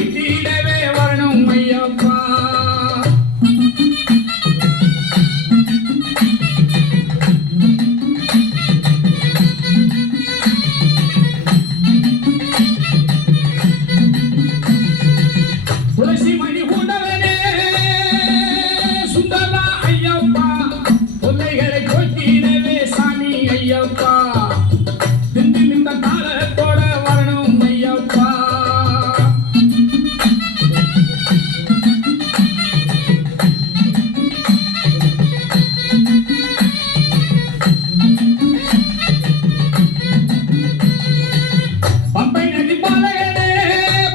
ஈட்டிடவே வரணும் ஐயப்பா. துளசி மணி உணவனே சுந்தரா ஐயப்பா, தொல்லைகளை போக்கிடவே சாமி ஐயப்பா. திண்டு நின்ற காலத்தோட வரணும் ஐயப்பா. பம்பை நதி பாலையனே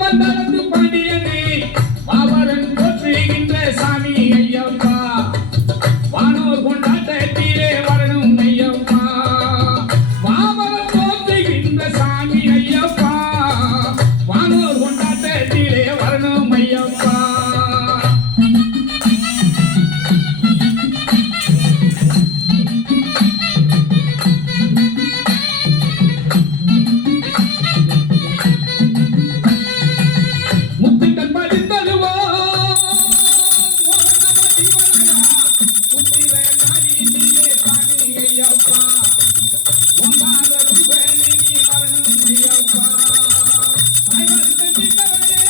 மந்தளத்து பாண்டியனே, பாவரன் போற்றுகின்ற சாமி ஐயப்பா. வானோர் கொண்டாட்டத்திலே வரணும் ஐயப்பா. பாவரன் போற்றுகின்ற சாமி ஐயப்பா. வானோர் கொண்டாட்டத்திலே வரணும் ஐயப்பா. முத்துக்கள் பதிந்ததுவோ புத்திர நாடினிலே சாமி ஐயப்பா. ஒன்றாத ரூபனே நீ வரணும் ஐயப்பா. தாய்வார் கண்டித்தவனே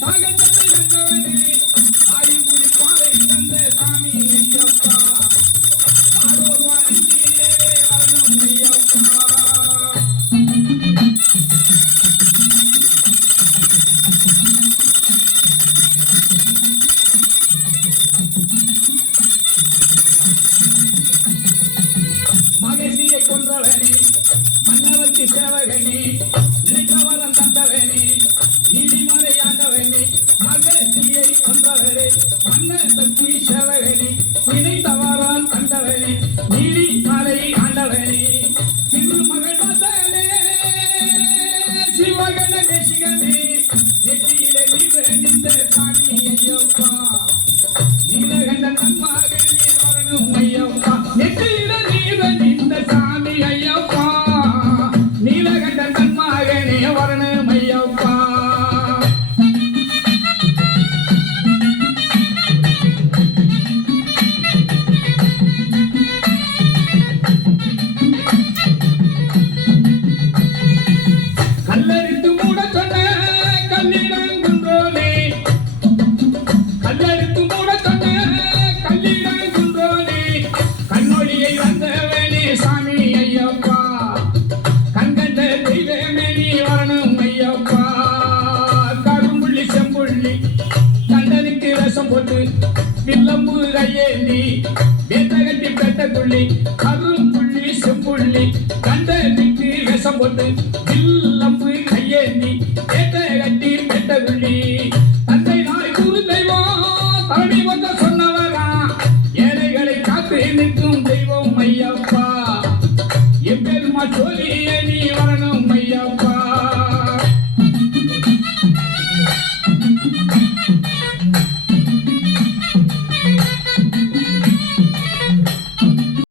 சாகந்தத்தை வென்றவனே, தாய்மொழி பாதை தந்த சாமி ஐயப்பா. நாடோர் வானிலே வரணும் ஐயப்பா. மகேசியை கொன்றவனே மன்னவர்க்கு சேவகனே, நினைத்தவரம் தந்தவனே நீதிமலை ஆண்டவனே. மகேசியை கொன்றவரே மன்னவர்க்கு சேவகனே, நினைத்தவரம் தந்தவனே நீதிமலை ஆண்டவனே. திருமகள் வாசகனே சிவகண தேசிகனே, நெற்றியிலே நின்ற சாமி ஐயப்பா. நீலகண்டன் நன்மகனே வரணும் ஐயப்பா. நெற்றியிலே நின்ற சாமி ஐயப்பா. நீலகண்டன் நன்மகனே வரணும் ஐயப்பா. கல்லெடுத்து மூட சொன்ன கல்லிடங்குன்றோனே, கல்லெடுத்து மூட சொன்ன கல்லிடங்குன்றோனே, கண்ணொழியை வந்தவனே சாமி ஐயப்பா. கண்கண்ட தெய்வமே நீ வரணும் ஐயப்பா. கரும்புள்ளி செம்புள்ளி கண்டனுக்கு ரசம் போட்டு வில்லம்பு கையேந்தி வேட்டகட்டி பெட்டத்துள்ளி, கரும்புள்ளி செம்புள்ளி கண்டனுக்கு ரசம் போட்டு வில்லம்பு கையேந்தி வேட்டகட்டி பெட்டத்துள்ளி. தந்தை நாய் குரு தெய்வம் தரணி வந்த